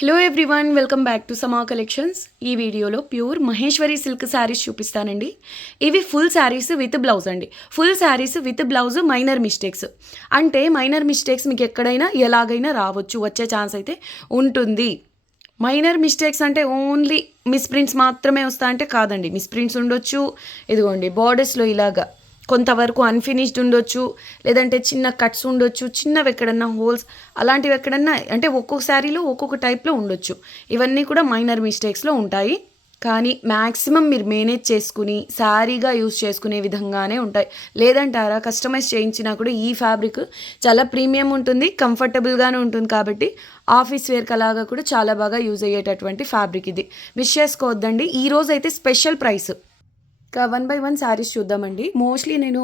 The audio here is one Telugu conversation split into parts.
Hello everyone, welcome back to Sama collections. ఈ వీడియోలో ప్యూర్ మహేశ్వరి సిల్క్ శారీస్ చూపిస్తానండి. ఇవి ఫుల్ శారీస్ విత్ బ్లౌజ్ అండి. Full sarees with blouse minor mistakes అంటే మైనర్ మిస్టేక్స్ మీకు ఎక్కడైనా ఎలాగైనా రావచ్చు, వచ్చే ఛాన్స్ అయితే ఉంటుంది. మైనర్ మిస్టేక్స్ అంటే ఓన్లీ మిస్ప్రింట్స్ మాత్రమే వస్తా అంటే కాదండి. మిస్ప్రింట్స్ ఉండొచ్చు, ఇదిగోండి బార్డర్స్లో ఇలాగా కొంతవరకు అన్ఫినిష్డ్ ఉండొచ్చు, లేదంటే చిన్న కట్స్ ఉండొచ్చు, చిన్నవి ఎక్కడన్నా హోల్స్ అలాంటివి ఎక్కడన్నా అంటే ఒక్కొక్క శారీలో ఒక్కొక్క టైప్లో ఉండొచ్చు. ఇవన్నీ కూడా మైనర్ మిస్టేక్స్లో ఉంటాయి. కానీ మ్యాక్సిమం మీరు మేనేజ్ చేసుకుని శారీగా యూస్ చేసుకునే విధంగానే ఉంటాయి. లేదంటారా, కస్టమైజ్ చేయించినా కూడా ఈ ఫ్యాబ్రిక్ చాలా ప్రీమియం ఉంటుంది, కంఫర్టబుల్గానే ఉంటుంది. కాబట్టి ఆఫీస్ వేర్కి అలాగా కూడా చాలా బాగా యూజ్ అయ్యేటటువంటి ఫ్యాబ్రిక్ ఇది. మిస్ చేసుకోవద్దండి. ఈరోజు అయితే స్పెషల్ ప్రైస్. ఇంకా 1 by 1 శారీస్ చూద్దామండి. మోస్ట్లీ నేను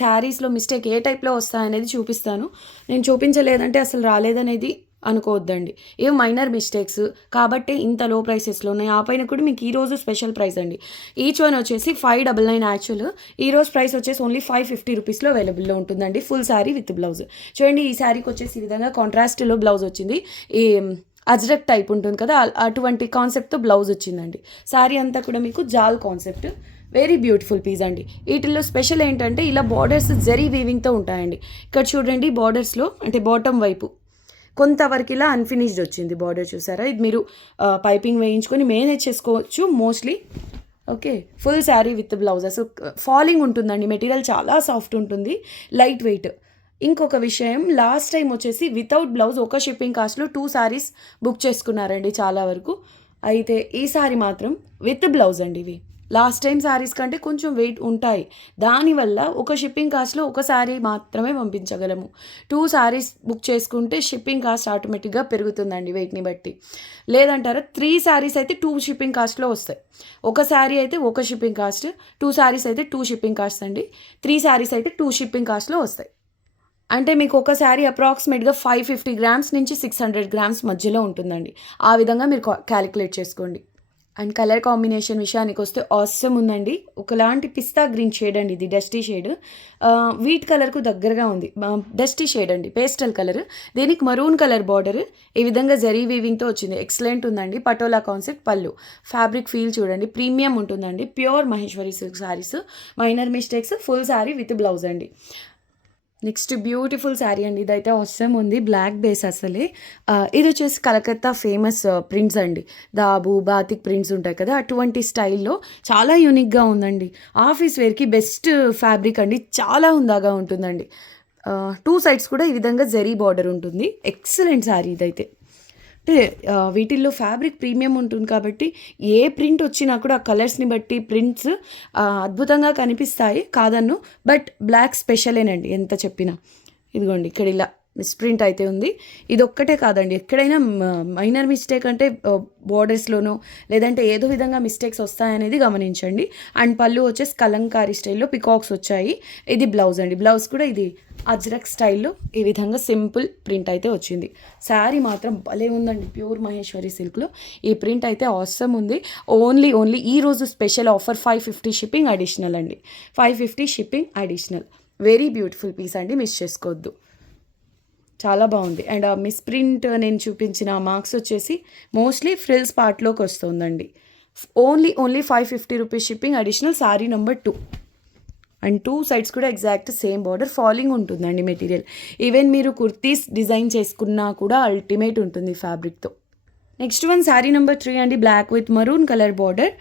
శారీస్లో మిస్టేక్ ఏ టైప్లో వస్తాయనేది చూపిస్తాను. నేను చూపించలేదంటే అసలు రాలేదనేది అనుకోవద్దండి. ఇవి మైనర్ మిస్టేక్స్ కాబట్టి ఇంత లో ప్రైసెస్లో ఉన్నాయి. ఆ పైన కూడా మీకు ఈరోజు స్పెషల్ ప్రైస్ అండి. ఈచ్ వన్ వచ్చేసి 599 యాక్చువల్. ఈరోజు ప్రైస్ వచ్చేసి ఓన్లీ 550 రూపీస్లో అవైలబుల్లో ఉంటుందండి. Full saree with blouse. చూడండి, ఈ శారీకి వచ్చేసి ఈ విధంగా కాంట్రాస్ట్లో బ్లౌజ్ వచ్చింది. ఈ అజ్రక్ టైప్ ఉంటుంది కదా, అటువంటి కాన్సెప్ట్తో బ్లౌజ్ వచ్చిందండి. శారీ అంతా కూడా మీకు జాల్ కాన్సెప్ట్. వెరీ బ్యూటిఫుల్ పీస్ అండి. వీటిల్లో స్పెషల్ ఏంటంటే ఇలా బార్డర్స్ జరీ వీవింగ్తో ఉంటాయండి. ఇక్కడ చూడండి, బార్డర్స్లో అంటే బాటమ్ వైపు కొంతవరకు ఇలా అన్ఫినిష్డ్ వచ్చింది బార్డర్, చూసారా? ఇది మీరు పైపింగ్ వేయించుకొని మేనేజ్ చేసుకోవచ్చు mostly. Okay, full saree with blouse. అసలు ఫాలింగ్ ఉంటుందండి, మెటీరియల్ చాలా సాఫ్ట్ ఉంటుంది, లైట్ వెయిట్. ఇంకొక విషయం, లాస్ట్ టైం వచ్చేసి వితౌట్ బ్లౌజ్ ఒక షిప్పింగ్ కాస్ట్లో 2 శారీస్ బుక్ చేసుకున్నారండి చాలా వరకు. అయితే ఈ శారీ మాత్రం విత్ బ్లౌజ్ అండి. ఇవి లాస్ట్ టైం శారీస్ కంటే కొంచెం వెయిట్ ఉంటాయి. దానివల్ల ఒక షిప్పింగ్ కాస్ట్లో ఒక శారీ మాత్రమే పంపించగలము. 2 శారీస్ బుక్ చేసుకుంటే షిప్పింగ్ కాస్ట్ ఆటోమేటిక్గా పెరుగుతుందండి వెయిట్ని బట్టి. లేదంటారా, 3 శారీస్ అయితే 2 షిప్పింగ్ కాస్ట్లో వస్తాయి. ఒక శారీ అయితే ఒక షిప్పింగ్ కాస్ట్, 2 శారీస్ అయితే 2 షిప్పింగ్ కాస్ట్ అండి. 3 శారీస్ అయితే 2 షిప్పింగ్ కాస్ట్లో వస్తాయి. అంటే మీకు ఒక శారీ అప్రాక్సిమేట్గా 550 గ్రామ్స్ నుంచి 600 గ్రామ్స్ మధ్యలో ఉంటుందండి. ఆ విధంగా మీరు క్యాలిక్యులేట్ చేసుకోండి. అండ్ కలర్ కాంబినేషన్ విషయానికి వస్తే ఆసమ్ ఉందండి. ఒకలాంటి పిస్తా గ్రీన్ షేడ్ అండి, ఇది డస్టీ షేడ్. వీట్ కలర్కు దగ్గరగా ఉంది. డస్టీ షేడ్ అండి, పేస్టల్ కలర్. దీనికి మరూన్ కలర్ బార్డర్ ఈ విధంగా జరీ వీవింగ్తో వచ్చింది. ఎక్సలెంట్ ఉందండి. పటోలా కాన్సెప్ట్ పళ్ళు. ఫ్యాబ్రిక్ ఫీల్ చూడండి, ప్రీమియం ఉంటుందండి. Pure Maheshwari silk sarees, minor mistakes, full saree with blouse అండి. నెక్స్ట్ బ్యూటిఫుల్ శారీ అండి. ఇదైతే అవసరం ఉంది, బ్లాక్ బేస్ అసలే. ఇది వచ్చేసి కలకత్తా ఫేమస్ ప్రింట్స్ అండి. దాబు బాతిక్ ప్రింట్స్ ఉంటాయి కదా, అటువంటి స్టైల్లో చాలా యూనిక్గా ఉందండి. ఆఫీస్ వేర్కి బెస్ట్ ఫ్యాబ్రిక్ అండి, చాలా హుందాగా ఉంటుందండి. 2 సైడ్స్ కూడా ఈ విధంగా జరీ బార్డర్ ఉంటుంది. ఎక్సలెంట్ శారీ ఇదైతే. అంటే వీటిల్లో ఫ్యాబ్రిక్ ప్రీమియం ఉంటుంది కాబట్టి ఏ ప్రింట్ వచ్చినా కూడా ఆ కలర్స్ని బట్టి ప్రింట్స్ అద్భుతంగా కనిపిస్తాయి, కాదన్ను. బట్ బ్లాక్ స్పెషలేనండి ఎంత చెప్పినా. ఇదిగోండి, ఇక్కడ ఇలా మిస్ప్రింట్ అయితే ఉంది. ఇది ఒక్కటే కాదండి, ఎక్కడైనా మైనర్ మిస్టేక్ అంటే బార్డర్స్లోనో లేదంటే ఏదో విధంగా మిస్టేక్స్ వస్తాయనేది గమనించండి. అండ్ పళ్ళు వచ్చేసి కలంకారీ స్టైల్లో పికాక్స్ వచ్చాయి. ఇది బ్లౌజ్ అండి. బ్లౌజ్ కూడా ఇది అజ్రక్ స్టైల్లో ఈ విధంగా సింపుల్ ప్రింట్ అయితే వచ్చింది. శారీ మాత్రం భలే ఉందండి, ప్యూర్ మహేశ్వరి సిల్క్లో. ఈ ప్రింట్ అయితే ఆసమ్ ఉంది. ఓన్లీ ఈరోజు స్పెషల్ ఆఫర్ 550 షిప్పింగ్ అడిషనల్ అండి. 550 shipping additional. Very beautiful piece అండి, మిస్ చేసుకోవద్దు. చాలా బాగుంది. అండ్ ఆ మిస్ ప్రింట్ నేను చూపించిన మార్క్స్ వచ్చేసి మోస్ట్లీ ఫ్రిల్స్ పార్ట్లోకి వస్తుందండి. Only 550 rupees shipping additional. Sari number 2. And 2 sides కూడా ఎగ్జాక్ట్ సేమ్ బార్డర్. ఫాలింగ్ ఉంటుందండి మెటీరియల్. ఈవెన్ మీరు కుర్తీస్ డిజైన్ చేసుకున్నా కూడా అల్టిమేట్ ఉంటుంది ఫ్యాబ్రిక్తో. నెక్స్ట్ వన్ శారీ నెంబర్ 3 అండి. Black with maroon colour border.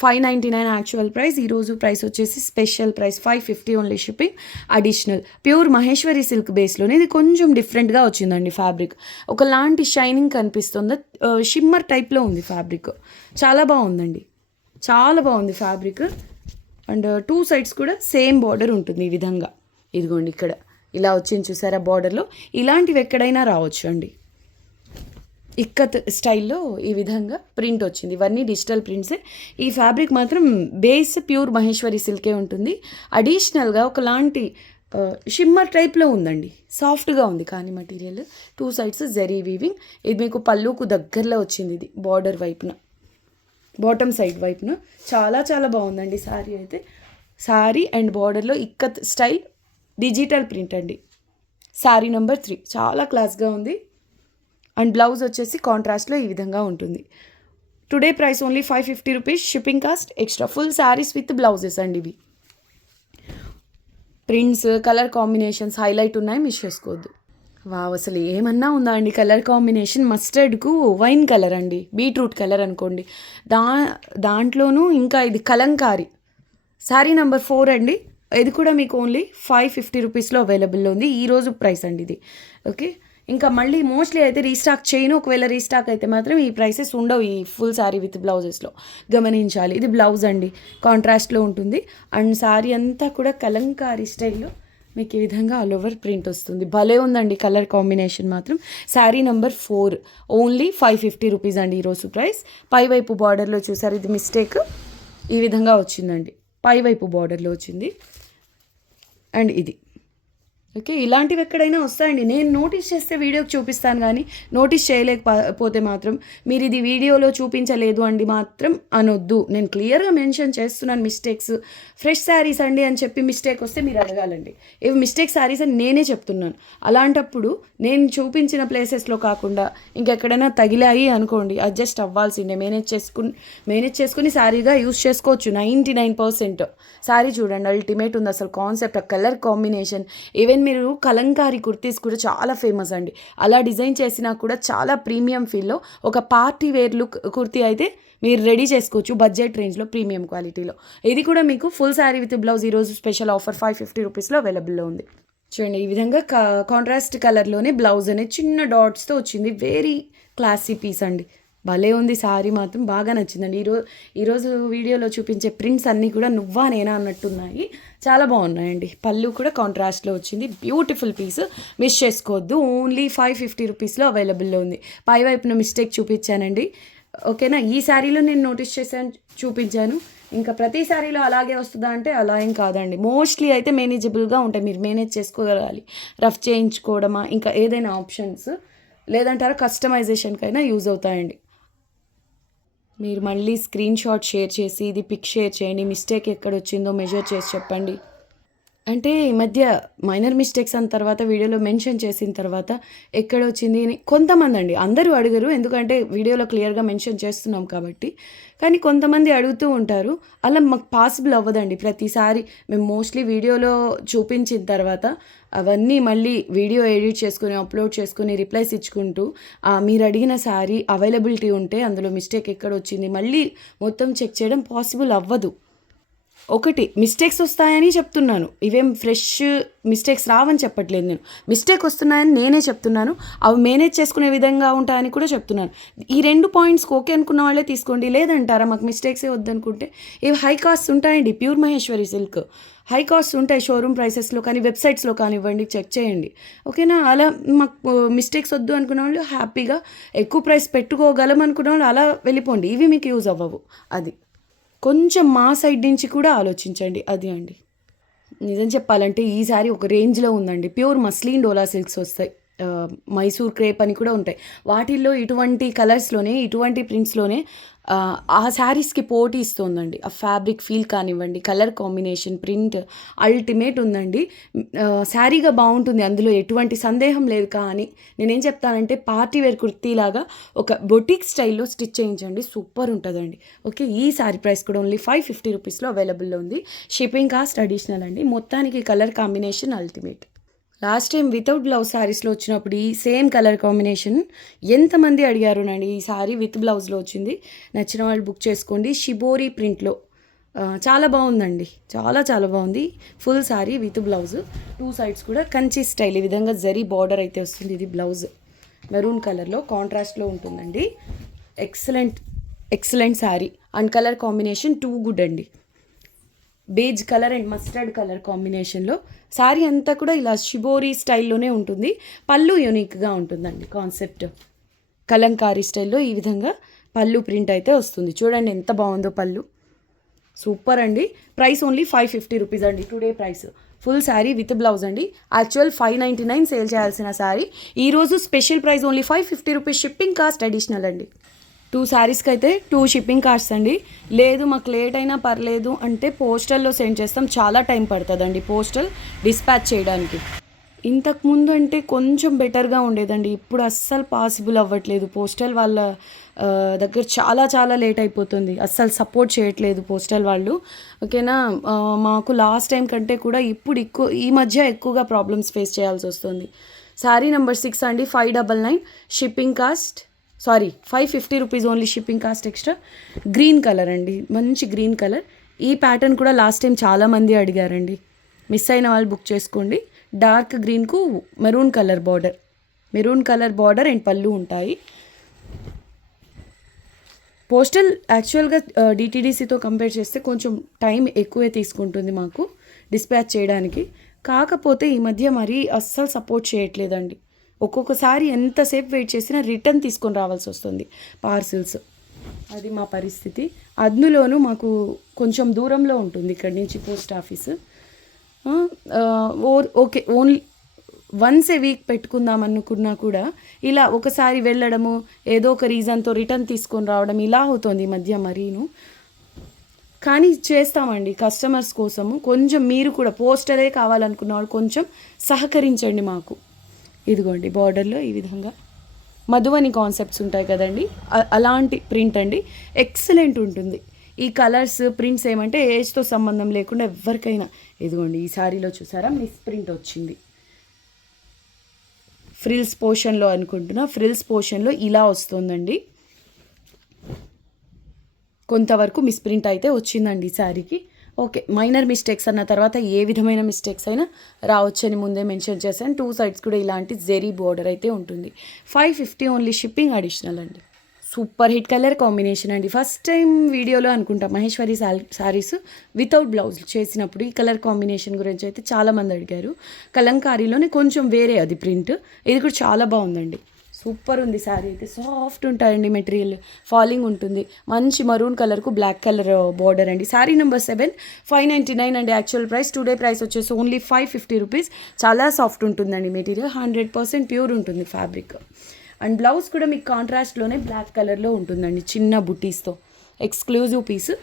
599 actual price. ఈరోజు ప్రైస్ వచ్చేసి special price 550 only shipping additional. Pure Maheshwari silk బేస్లోనే ఇది కొంచెం డిఫరెంట్గా వచ్చిందండి ఫ్యాబ్రిక్. ఒకలాంటి షైనింగ్ కనిపిస్తుంది, షిమ్మర్ టైప్లో ఉంది ఫ్యాబ్రిక్. చాలా బాగుందండి, చాలా బాగుంది ఫ్యాబ్రిక్. అండ్ 2 సైడ్స్ కూడా సేమ్ బార్డర్ ఉంటుంది ఈ విధంగా. ఇదిగోండి, ఇక్కడ ఇలా వచ్చింది చూసారా బార్డర్లో. ఇలాంటివి ఎక్కడైనా రావచ్చు అండి. ఇక్కత్ స్టైల్లో ఈ విధంగా ప్రింట్ వచ్చింది. ఇవన్నీ డిజిటల్ ప్రింట్సే. ఈ ఫ్యాబ్రిక్ మాత్రం బేస్ ప్యూర్ మహేశ్వరి సిల్కే ఉంటుంది. అడిషనల్గా ఒకలాంటి షిమ్మర్ టైప్లో ఉందండి, సాఫ్ట్గా ఉంది కానీ మెటీరియల్. 2 sides zari weaving. ఇది మీకు పళ్ళుకు దగ్గరలో వచ్చింది, ఇది బార్డర్ వైపున, బాటమ్ సైడ్ వైపున. చాలా చాలా బాగుందండి శారీ అయితే. శారీ అండ్ బార్డర్లో ఇక్కత్ స్టైల్ డిజిటల్ ప్రింట్ అండి. శారీ నెంబర్ 3 చాలా క్లాస్గా ఉంది. అండ్ బ్లౌజ్ వచ్చేసి కాంట్రాస్ట్లో ఈ విధంగా ఉంటుంది. Today price only 550 rupees, shipping cost extra. Full sarees with blouses అండి ఇవి. ప్రింట్స్, కలర్ కాంబినేషన్స్ హైలైట్ ఉన్నాయి, మిస్ చేసుకోవద్దు. వావ్, అసలు ఏమన్నా ఉందా అండి కలర్ కాంబినేషన్. మస్టర్డ్కు వైన్ కలర్ అండి, బీట్రూట్ కలర్ అనుకోండి. దాంట్లోనూ ఇంకా ఇది కలంకారీ. శారీ నెంబర్ 4 అండి. ఇది కూడా మీకు ఓన్లీ 550 రూపీస్లో అవైలబుల్లో ఉంది. ఈరోజు ప్రైస్ అండి ఇది. ఓకే, ఇంకా మళ్ళీ మోస్ట్లీ అయితే రీస్టాక్ చేయను. ఒకవేళ రీస్టాక్ అయితే మాత్రం ఈ ప్రైసెస్ ఉండవు ఈ ఫుల్ శారీ విత్ బ్లౌజెస్లో, గమనించాలి. ఇది బ్లౌజ్ అండి, కాంట్రాస్ట్లో ఉంటుంది. అండ్ శారీ అంతా కూడా కలంకారీ స్టైల్లో మీకు ఈ విధంగా ఆల్ ఓవర్ ప్రింట్ వస్తుంది. భలే ఉందండి కలర్ కాంబినేషన్ మాత్రం. శారీ నెంబర్ 4 ఓన్లీ 550 రూపీస్ అండి ఈరోజు ప్రైస్. పైవైపు బార్డర్లో చూసారు, ఇది మిస్టేక్, ఈ విధంగా వచ్చిందండి, పైవైపు బార్డర్లో వచ్చింది. అండ్ ఇది ఓకే, ఇలాంటివి ఎక్కడైనా వస్తాయండి. నేను నోటీస్ చేస్తే వీడియోకి చూపిస్తాను, కానీ నోటీస్ చేయలేకపోతే మాత్రం మీరు ఇది వీడియోలో చూపించలేదు అండి మాత్రం అనొద్దు. నేను క్లియర్గా మెన్షన్ చేస్తున్నాను మిస్టేక్స్. ఫ్రెష్ శారీస్ అండి అని చెప్పి మిస్టేక్ వస్తే మీరు అడగాలండి. ఇవి మిస్టేక్ శారీస్ అని నేనే చెప్తున్నాను. అలాంటప్పుడు నేను చూపించిన ప్లేసెస్లో కాకుండా ఇంకెక్కడైనా తగిలాయి అనుకోండి, అడ్జస్ట్ అవ్వాల్సిందే. మేనేజ్ చేసుకుని శారీగా యూస్ చేసుకోవచ్చు. 99% శారీ చూడండి, అల్టిమేట్ ఉంది అసలు కాన్సెప్ట్. ఆ కలర్ కాంబినేషన్, ఈవెన్ మీరు కలంకారీ కుర్తీస్ కూడా చాలా ఫేమస్ అండి. అలా డిజైన్ చేసినా కూడా చాలా ప్రీమియం ఫీల్లో ఒక పార్టీ వేర్ లుక్ కుర్తీ అయితే మీరు రెడీ చేసుకోవచ్చు బడ్జెట్ రేంజ్లో, ప్రీమియం క్వాలిటీలో. ఇది కూడా మీకు ఫుల్ శారీ విత్ బ్లౌజ్ ఈరోజు స్పెషల్ ఆఫర్ 550 రూపీస్లో అవైలబుల్లో ఉంది. చూడండి, ఈ విధంగా కాంట్రాస్ట్ కలర్లోనే బ్లౌజ్ అనేది చిన్న డాట్స్తో వచ్చింది. వెరీ క్లాసీ పీస్ అండి, భలే ఉంది. శారీ మాత్రం బాగా నచ్చిందండి. ఈరోజు వీడియోలో చూపించే ప్రింట్స్ అన్నీ కూడా నువ్వా నేనా అన్నట్టున్నాయి, చాలా బాగున్నాయండి. పళ్ళు కూడా కాంట్రాస్ట్లో వచ్చింది, బ్యూటిఫుల్ పీస్, మిస్ చేసుకోవద్దు. ఓన్లీ 550 రూపీస్లో అవైలబుల్లో ఉంది. పై వైపున మిస్టేక్ చూపించానండి, ఓకేనా. ఈ శారీలో నేను నోటీస్ చేశాను, చూపించాను. ఇంకా ప్రతి శారీలో అలాగే వస్తుందా అంటే అలా ఏం కాదండి. మోస్ట్లీ అయితే మేనేజబుల్గా ఉంటాయి, మీరు మేనేజ్ చేసుకోగలగాలి. రఫ్ చేయించుకోవడమా, ఇంకా ఏదైనా ఆప్షన్స్ లేదంటారా కస్టమైజేషన్కైనా యూజ్ అవుతాయండి. మీరు మళ్ళీ స్క్రీన్ షాట్ షేర్ చేసి ఇది పిక్ షేర్ చేయండి, మిస్టేక్ ఎక్కడ వచ్చిందో మెజర్ చేసి చెప్పండి. అంటే ఈ మధ్య మైనర్ మిస్టేక్స్ అన్న తర్వాత వీడియోలో మెన్షన్ చేసిన తర్వాత ఎక్కడ వచ్చింది అని కొంతమంది అండి, అందరూ అడగరు, ఎందుకంటే వీడియోలో క్లియర్గా మెన్షన్ చేస్తున్నాం కాబట్టి. కానీ కొంతమంది అడుగుతూ ఉంటారు, అలా మాకు పాసిబుల్ అవ్వదండి. ప్రతిసారి మేము మోస్ట్లీ వీడియోలో చూపించిన తర్వాత అవన్నీ మళ్ళీ వీడియో ఎడిట్ చేసుకుని అప్లోడ్ చేసుకుని రిప్లైస్ ఇచ్చుకుంటూ మీరు అడిగిన శారీ అవైలబిలిటీ ఉంటే అందులో మిస్టేక్ ఎక్కడ వచ్చింది మళ్ళీ మొత్తం చెక్ చేయడం పాసిబుల్ అవ్వదు. ఒకటి మిస్టేక్స్ వస్తాయని చెప్తున్నాను, ఇవేం ఫ్రెష్ మిస్టేక్స్ రావని చెప్పట్లేదు. నేను మిస్టేక్ వస్తున్నాయని నేనే చెప్తున్నాను, అవి మేనేజ్ చేసుకునే విధంగా ఉంటాయని కూడా చెప్తున్నాను. ఈ 2 పాయింట్స్కి ఓకే అనుకున్న వాళ్ళే తీసుకోండి. లేదంటారా మాకు మిస్టేక్సే వద్దనుకుంటే ఇవి హై కాస్ట్ ఉంటాయండి. Pure Maheshwari silk high cost ఉంటాయి షోరూమ్ ప్రైసెస్లో కానీ వెబ్సైట్స్లో కానివ్వండి, చెక్ చేయండి, ఓకేనా. అలా మాకు మిస్టేక్స్ వద్దు అనుకున్న వాళ్ళు హ్యాపీగా ఎక్కువ ప్రైస్ పెట్టుకోగలం అనుకున్న వాళ్ళు అలా వెళ్ళిపోండి, ఇవి మీకు యూజ్ అవ్వవు. అది కొంచెం మా సైడ్ నుంచి కూడా ఆలోచించండి. అది అండి, నిజం చెప్పాలంటే ఈ సారీ ఒక రేంజ్లో ఉందండి. ప్యూర్ మస్లిన్ డోలా సిల్క్స్ వస్తాయి, మైసూర్ క్రేప్ అని కూడా ఉంటాయి. వాటిల్లో ఇటువంటి కలర్స్లోనే ఇటువంటి ప్రింట్స్లోనే ఆ శారీస్కి పోటీ ఇస్తుందండి. ఆ ఫ్యాబ్రిక్ ఫీల్ కానివ్వండి, కలర్ కాంబినేషన్, ప్రింట్ అల్టిమేట్ ఉందండి. శారీగా బాగుంటుంది, అందులో ఎటువంటి సందేహం లేదు. కానీ నేనేం చెప్తానంటే పార్టీ వేర్ కుర్తీలాగా ఒక బొటిక్ స్టైల్లో స్టిచ్ చేయించండి, సూపర్ ఉంటుందండి. ఓకే, ఈ శారీ ప్రైస్ కూడా ఓన్లీ 550 రూపీస్లో అవైలబుల్లో ఉంది. షిప్పింగ్ కాస్ట్ అడిషనల్ అండి. మొత్తానికి colour combination ultimate. Last time without blouse శారీస్లో వచ్చినప్పుడు ఈ సేమ్ కలర్ కాంబినేషన్ ఎంతమంది అడిగారునండి. ఈ శారీ విత్ బ్లౌజ్లో వచ్చింది, నచ్చిన వాళ్ళు బుక్ చేసుకోండి. షిబోరి ప్రింట్లో చాలా బాగుందండి, చాలా చాలా బాగుంది. Full saree with blouse, 2 sides కూడా కంచి స్టైల్, ఈ విధంగా జరీ బార్డర్ అయితే వస్తుంది. ఇది బ్లౌజ్ మెరూన్ కలర్లో కాంట్రాస్ట్లో ఉంటుందండి. Excellent sari and colour combination too good అండి. Beige colour and mustard colour కాంబినేషన్లో శారీ అంతా కూడా ఇలా షిబోరి స్టైల్లోనే ఉంటుంది. పళ్ళు యూనిక్గా ఉంటుందండి, కాన్సెప్ట్ కలంకారీ స్టైల్లో ఈ విధంగా పళ్ళు ప్రింట్ అయితే వస్తుంది. చూడండి ఎంత బాగుందో పళ్ళు, సూపర్ అండి. ప్రైస్ ఓన్లీ 550 రూపీస్ అండి, today price. Full saree with blouse అండి. యాక్చువల్ 599 సేల్ చేయాల్సిన శారీ ఈరోజు special price only 550 rupees, shipping cost additional అండి. 2 శారీస్కి అయితే 2 షిప్పింగ్ కాస్ట్ అండి. లేదు మాకు లేట్ అయినా పర్లేదు అంటే పోస్టల్లో సెండ్ చేస్తాం, చాలా టైం పడుతుందండి పోస్టల్ డిస్పాచ్ చేయడానికి. ఇంతకుముందు అంటే కొంచెం బెటర్గా ఉండేదండి. ఇప్పుడు అస్సలు పాసిబుల్ అవ్వట్లేదు. పోస్టల్ వాళ్ళ దగ్గర చాలా చాలా లేట్ అయిపోతుంది. అస్సలు సపోర్ట్ చేయట్లేదు పోస్టల్ వాళ్ళు. ఓకేనా. మాకు లాస్ట్ టైం కంటే కూడా ఇప్పుడు ఈ మధ్య ఎక్కువగా ప్రాబ్లమ్స్ ఫేస్ చేయాల్సి వస్తుంది. శారీ నెంబర్ 6 అండి, 599 shipping cost, sorry 550 rupees only shipping cost extra. Green colour అండి, మంచి గ్రీన్ కలర్. ఈ ప్యాటర్న్ కూడా లాస్ట్ టైం చాలామంది అడిగారండి. మిస్ అయిన వాళ్ళు బుక్ చేసుకోండి. డార్క్ గ్రీన్కు మెరూన్ కలర్ బార్డర్ అండ్ పళ్ళు ఉంటాయి. పోస్టల్ యాక్చువల్గా డిటీడీసీతో కంపేర్ చేస్తే కొంచెం టైం ఎక్కువే తీసుకుంటుంది మాకు డిస్పాచ్ చేయడానికి. కాకపోతే ఈ మధ్య మరీ అస్సలు సపోర్ట్ చేయట్లేదండి. ఒక్కొక్కసారి ఎంతసేపు వెయిట్ చేసినా రిటర్న్ తీసుకొని రావాల్సి వస్తుంది పార్సిల్స్. అది మా పరిస్థితి. అందులోనూ మాకు కొంచెం దూరంలో ఉంటుంది ఇక్కడి నుంచి post office. Okay, only once a week పెట్టుకుందాం అనుకున్నా కూడా ఇలా ఒకసారి వెళ్ళడము, ఏదో ఒక రీజన్తో రిటర్న్ తీసుకొని రావడం ఇలా అవుతుంది ఈ మధ్య మరీను. కానీ చేస్తామండి కస్టమర్స్ కోసము. కొంచెం మీరు కూడా పోస్టరే కావాలనుకున్న వాళ్ళు కొంచెం సహకరించండి మాకు. ఇదిగోండి బార్డర్లో ఈ విధంగా మధువని కాన్సెప్ట్స్ ఉంటాయి కదండి, అలాంటి ప్రింట్ అండి. ఎక్సలెంట్ ఉంటుంది. ఈ కలర్స్ ప్రింట్స్ ఏమంటే ఏజ్తో సంబంధం లేకుండా ఎవరికైనా. ఇదిగోండి ఈ శారీలో చూసారా మిస్ ప్రింట్ వచ్చింది. ఫ్రిల్స్ పోర్షన్లో అనుకుంటున్నా, ఫ్రిల్స్ పోర్షన్లో ఇలా వస్తుందండి. కొంతవరకు మిస్ప్రింట్ అయితే వచ్చిందండి ఈ శారీకి. ఓకే, మైనర్ మిస్టేక్స్ అన్న తర్వాత ఏ విధమైన మిస్టేక్స్ అయినా రావచ్చని ముందే మెన్షన్ చేశాను. 2 సైడ్స్ కూడా ఇలాంటి జెరీ బోర్డర్ అయితే ఉంటుంది. 550 ఓన్లీ షిప్పింగ్ అడిషనల్ అండి. సూపర్ హిట్ కలర్ కాంబినేషన్ అండి. ఫస్ట్ టైం వీడియోలో అనుకుంటా మహేశ్వరి శారీస్ వితౌట్ బ్లౌజ్ చేసినప్పుడు ఈ కలర్ కాంబినేషన్ గురించి అయితే చాలామంది అడిగారు. కలంకారీలోనే కొంచెం వేరే అది ప్రింట్. ఇది కూడా చాలా బాగుందండి. సూపర్ ఉంది శారీ అయితే. సాఫ్ట్ ఉంటాయండి మెటీరియల్, ఫాలింగ్ ఉంటుంది. మంచి మరూన్ కలర్కు బ్లాక్ కలర్ బార్డర్ అండి. శారీ నెంబర్ 7 599 అండి యాక్చువల్ ప్రైస్. టుడే ప్రైస్ వచ్చేసి ఓన్లీ 550 రూపీస్. చాలా సాఫ్ట్ ఉంటుందండి మెటీరియల్, 100% ప్యూర్ ఉంటుంది ఫ్యాబ్రిక్. అండ్ బ్లౌజ్ కూడా మీకు కాంట్రాస్ట్లోనే బ్లాక్ కలర్లో ఉంటుందండి, చిన్న బుటీస్తో. Exclusive piece.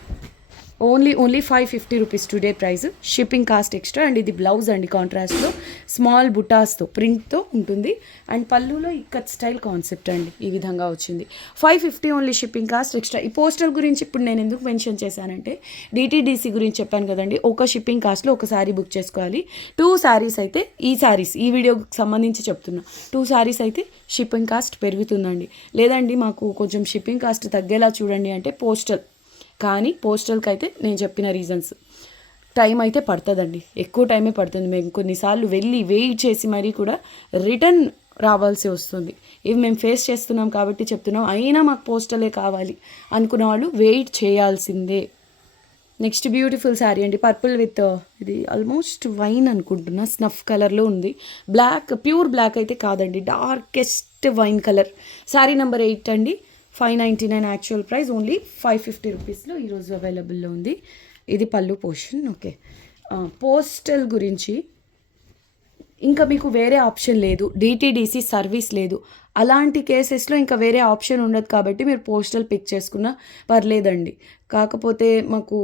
Only 550 rupees today price. Shipping cost extra. And ఇది బ్లౌజ్ అండి, కాంట్రాస్ట్లో స్మాల్ బుటాస్తో ప్రింట్తో ఉంటుంది. అండ్ పళ్ళులో ఇక్కత్ స్టైల్ కాన్సెప్ట్ అండి, ఈ విధంగా వచ్చింది. 550 ఓన్లీ షిప్పింగ్ కాస్ట్ ఎక్స్ట్రా. ఈ పోస్టల్ గురించి ఇప్పుడు నేను ఎందుకు మెన్షన్ చేశానంటే డిటీడీసీ గురించి చెప్పాను కదండి. ఒక షిప్పింగ్ కాస్ట్లో ఒక శారీ బుక్ చేసుకోవాలి. 2 శారీస్ అయితే ఈ వీడియోకి సంబంధించి చెప్తున్నా. 2 శారీస్ అయితే షిప్పింగ్ కాస్ట్ పెరుగుతుందండి. లేదండి మాకు కొంచెం షిప్పింగ్ కాస్ట్ తగ్గేలా చూడండి అంటే పోస్టల్. కానీ పోస్టల్కి అయితే నేను చెప్పిన రీజన్స్ టైం అయితే పడుతుందండి, ఎక్కువ టైమే పడుతుంది. మేము కొన్నిసార్లు వెళ్ళి వెయిట్ చేసి మరీ కూడా రిటర్న్ రావాల్సి వస్తుంది. ఇవి మేము ఫేస్ చేస్తున్నాం కాబట్టి చెప్తున్నాం. అయినా మాకు పోస్టలే కావాలి అనుకున్న వాళ్ళు వెయిట్ చేయాల్సిందే. నెక్స్ట్ బ్యూటిఫుల్ శారీ అండి, పర్పుల్ విత్ ఇది ఆల్మోస్ట్ వైన్ అనుకుంటున్నా, స్నఫ్ కలర్లో ఉంది. బ్లాక్, ప్యూర్ బ్లాక్ అయితే కాదండి, darkest wine colour. Sari number 8 అండి, 599 యాక్చువల్ ప్రైస్. ఓన్లీ 550 రూపీస్లో ఈరోజు అవైలబుల్లో ఉంది. ఇది పళ్ళు పోర్షన్. ఓకే, పోస్టల్ గురించి ఇంకా మీకు వేరే ఆప్షన్ లేదు, డిటీడీసీ సర్వీస్ లేదు. అలాంటి కేసెస్లో ఇంకా వేరే ఆప్షన్ ఉండదు కాబట్టి మీరు పోస్టల్ పిక్ చేసుకున్నా పర్లేదండి. కాకపోతే మాకు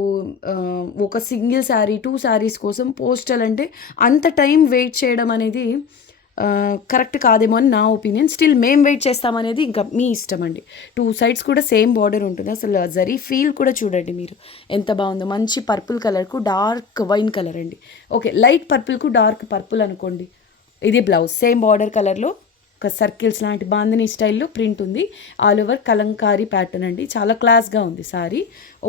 ఒక సింగిల్ శారీ 2 శారీస్ కోసం పోస్టల్ అంటే అంత టైం వెయిట్ చేయడం అనేది కరెక్ట్ కాదేమో అని నా ఒపీనియన్. స్టిల్ మేము వెయిట్ చేస్తామనేది ఇంకా మీ ఇష్టం అండి. 2 సైడ్స్ కూడా సేమ్ బార్డర్ ఉంటుంది. అసలు జరీ ఫీల్ కూడా చూడండి మీరు ఎంత బాగుందో. మంచి పర్పుల్ కలర్కు డార్క్ వైన్ కలర్ అండి. ఓకే, లైట్ పర్పుల్కు డార్క్ పర్పుల్ అనుకోండి. ఇది బ్లౌజ్ సేమ్ బార్డర్ కలర్లో ఒక సర్కిల్స్ లాంటి బాందిని స్టైల్లో ప్రింట్ ఉంది. ఆల్ ఓవర్ కలంకారీ ప్యాటర్న్ అండి, చాలా క్లాస్గా ఉంది సారీ.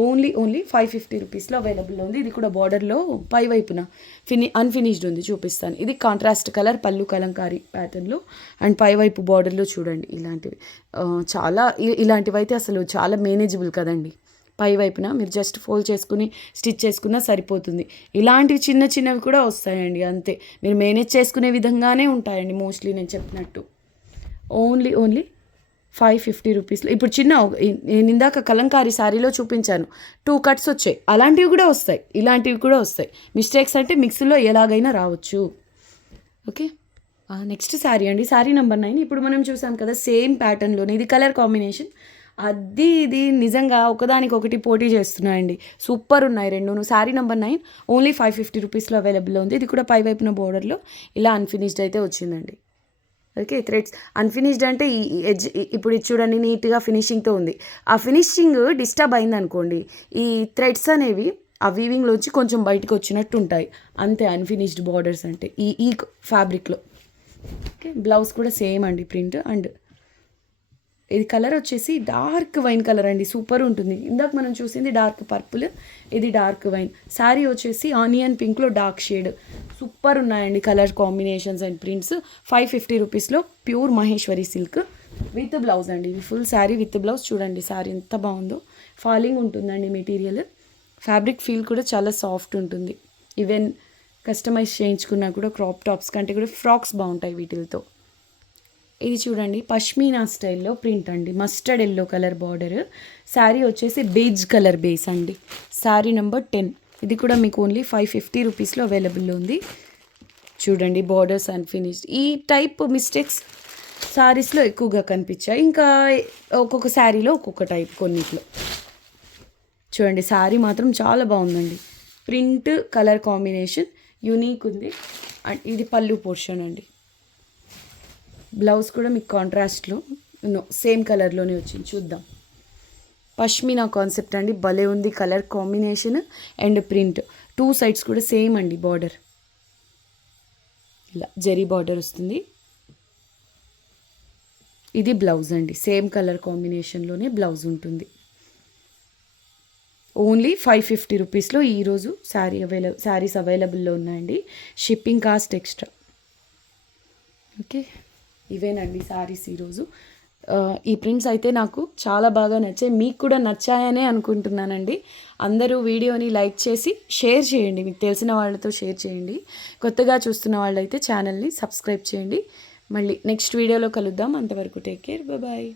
ఓన్లీ 550 రూపీస్లో అవైలబుల్లో ఉంది. ఇది కూడా బార్డర్లో పై వైపున అన్ఫినిష్డ్ ఉంది, చూపిస్తాను. ఇది కాంట్రాస్ట్ కలర్ పళ్ళు కలంకారీ ప్యాటర్న్లో. అండ్ పై వైపు బార్డర్లో చూడండి ఇలాంటివి. ఇలాంటివి అయితే అసలు చాలా మేనేజబుల్ కదండి. పై వైపున మీరు జస్ట్ ఫోల్డ్ చేసుకుని స్టిచ్ చేసుకున్నా సరిపోతుంది. ఇలాంటివి చిన్న చిన్నవి కూడా వస్తాయండి, అంతే. మీరు మేనేజ్ చేసుకునే విధంగానే ఉంటాయండి మోస్ట్లీ నేను చెప్పినట్టు. ఓన్లీ 550 రూపీస్లో. ఇప్పుడు నేను ఇందాక కలంకారీ శారీలో చూపించాను, 2 కట్స్ వచ్చాయి. అలాంటివి కూడా వస్తాయి, ఇలాంటివి కూడా వస్తాయి. మిస్టేక్స్ అంటే మిక్స్లో ఎలాగైనా రావచ్చు. ఓకే, నెక్స్ట్ శారీ అండి, శారీ నెంబర్ 9. ఇప్పుడు మనం చూసాం కదా సేమ్ ప్యాటర్న్లోనే. ఇది కలర్ కాంబినేషన్ అది ఇది నిజంగా ఒకదానికొకటి పోటీ చేస్తున్నాయండి. సూపర్ ఉన్నాయి రెండును. శారీ నెంబర్ 9 ఓన్లీ 550 రూపీస్లో అవైలబుల్లో ఉంది. ఇది కూడా పై వైపున బోర్డర్లో ఇలా అన్ఫినిష్డ్ అయితే వచ్చిందండి. ఓకే, థ్రెడ్స్ అన్ఫినిష్డ్ అంటే ఈ ఎడ్జ్ ఇప్పుడు ఇది చూడండి నీట్గా ఫినిషింగ్తో ఉంది. ఆ ఫినిషింగ్ డిస్టర్బ్ అయింది అనుకోండి, ఈ థ్రెడ్స్ అనేవి ఆ వీవింగ్లోంచి కొంచెం బయటకు వచ్చినట్టు ఉంటాయి. అంతే అన్ఫినిష్డ్ బార్డర్స్ అంటే ఈ ఫ్యాబ్రిక్లో. ఓకే, బ్లౌజ్ కూడా సేమ్ అండి ప్రింట్. అండ్ ఇది కలర్ వచ్చేసి డార్క్ వైన్ కలర్ అండి, సూపర్ ఉంటుంది. ఇందాక మనం చూసింది డార్క్ పర్పుల్, ఇది డార్క్ వైన్. శారీ వచ్చేసి ఆనియన్ పింక్లో డార్క్ షేడ్. సూపర్ ఉన్నాయండి కలర్ కాంబినేషన్స్ అండ్ ప్రింట్స్. 550 రూపీస్లో pure Maheshwari silk with blouse అండి. ఇది ఫుల్ శారీ విత్ బ్లౌజ్. చూడండి శారీ ఎంత బాగుందో, ఫాలింగ్ ఉంటుందండి మెటీరియల్. ఫ్యాబ్రిక్ ఫీల్ కూడా చాలా సాఫ్ట్ ఉంటుంది. ఈవెన్ కస్టమైజ్ చేయించుకున్నా కూడా క్రాప్ టాప్స్ కంటే కూడా ఫ్రాక్స్ బాగుంటాయి వీటితో. ఇది చూడండి పష్మీనా స్టైల్లో ప్రింట్ అండి, mustard yellow colour border. Sari వచ్చేసి బేజ్ కలర్ బేస్ అండి. శారీ నెంబర్ 10. ఇది కూడా మీకు ఓన్లీ 550 రూపీస్లో అవైలబుల్లో ఉంది. చూడండి బార్డర్స్ అన్ఫినిష్డ్. ఈ టైప్ మిస్టేక్స్ శారీస్లో ఎక్కువగా కనిపించాయి. ఇంకా ఒక్కొక్క శారీలో ఒక్కొక్క టైప్ కొన్నిట్లో. చూడండి శారీ మాత్రం చాలా బాగుందండి. ప్రింట్ కలర్ కాంబినేషన్ యూనిక్ ఉంది. అండ్ ఇది పళ్ళు పోర్షన్ అండి. బ్లౌజ్ కూడా మీకు కాంట్రాస్ట్లో సేమ్ కలర్లోనే వచ్చింది. చూద్దాం. పష్మినా కాన్సెప్ట్ అండి, భలే ఉంది colour combination and print. 2 sides కూడా సేమ్ అండి బార్డర్. ఇలా జరీ బార్డర్ వస్తుంది. ఇది బ్లౌజ్ అండి, సేమ్ కలర్ కాంబినేషన్లోనే బ్లౌజ్ ఉంటుంది. ఓన్లీ 550 రూపీస్లో ఈరోజు శారీస్ అవైలబుల్లో ఉన్నాయండి. Shipping cost extra. ఓకే, ఇవేనండి శారీస్ ఈరోజు. ఈ ప్రింట్స్ అయితే నాకు చాలా బాగా నచ్చాయి, మీకు కూడా నచ్చాయనే అనుకుంటున్నానండి. అందరూ వీడియోని లైక్ చేసి షేర్ చేయండి, మీకు తెలిసిన వాళ్ళతో షేర్ చేయండి. కొత్తగా చూస్తున్న వాళ్ళైతే ఛానల్ని సబ్స్క్రైబ్ చేయండి. మళ్ళీ నెక్స్ట్ వీడియోలో కలుద్దాం. అంతవరకు టేక్ కేర్, బాయ్.